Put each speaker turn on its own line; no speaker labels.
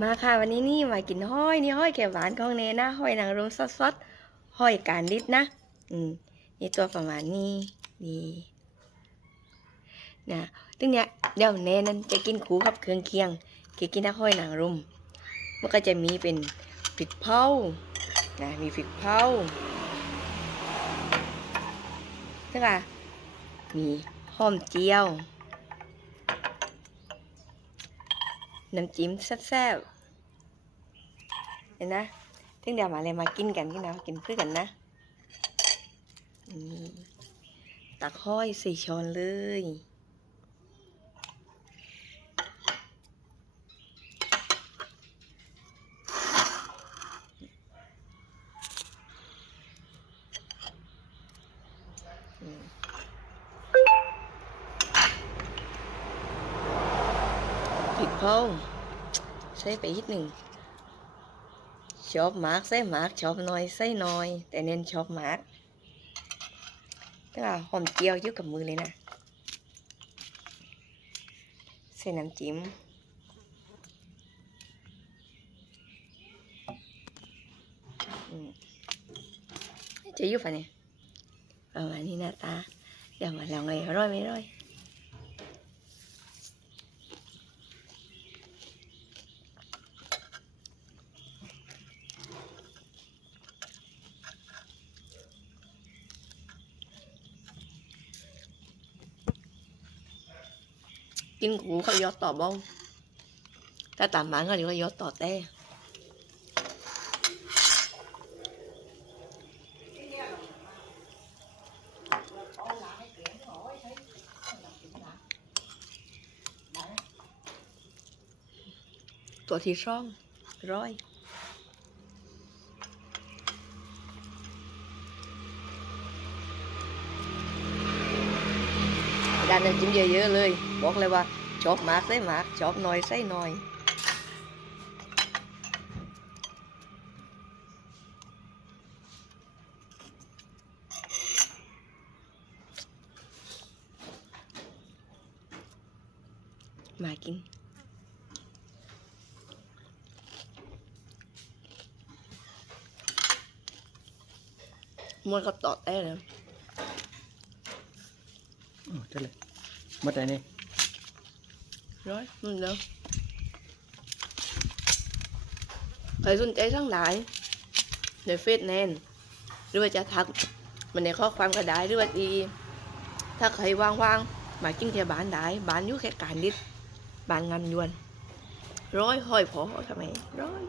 มาค่ะวันนี้นี่มากินห้อยนี่ห้อยแกหวานของเนนะห้อยนางรมซดๆห้อยการลิดนะ อืมนี่ตัวประมาณนี้นี่นะตึงเนี้ยเดี๋ยวเนนั้นจะกินคู่กับเครื่องเคียงเกกินนะห้อยนางรมมันก็จะมีเป็นพริกเผานะมีพริกเผาใช่ป่ะมีหอมเจียว น้ำจิ้มแซ่บๆเห็นนะถึงเดี๋ยวมาเลยมากินกันที่นะกินเพื่อกันนะตักห้อยสี่ช้อนเลย พริกเผาใส่ไปนิดหนึ่งชอบมาร์กใส่มาร์กชอบน้อยใส่น้อย แต่เน้นชอบมากแต่ว่าหอมเจียวยุ่กับมือเลยนะใส่น้ำจิ้มจะยุ่ฝันเนี่ยประมาณนี้น้าตาเดี๋ยวมาลองเลยร่อยไม่ร่อย กินหูเขายอดต่อบ้องถ้าตามมานเขาเรียกว่ายอดต่อแต้ตัวที่ช่องร้อย ด้านนั้นจิ้มเยอะๆเลย บอกเลยว่าชอบมากใส่มากชอบน้อยใส่น้อยมากินมวนกับต่อแต่เลย
อ้เจ้าเลยมาแต่นี่
ร้อยมันเร็วใครสนใจทั้งหลายในเฟซแนนหรือว่าจะทักมันในข้อความก็ได้หรือว่าดี ถ้าใครว่างๆมากินแค่บ้านได้บ้านอยู่แค่การนิดบ้านงานยวน ร้อยห้อยพอทำไมร้อย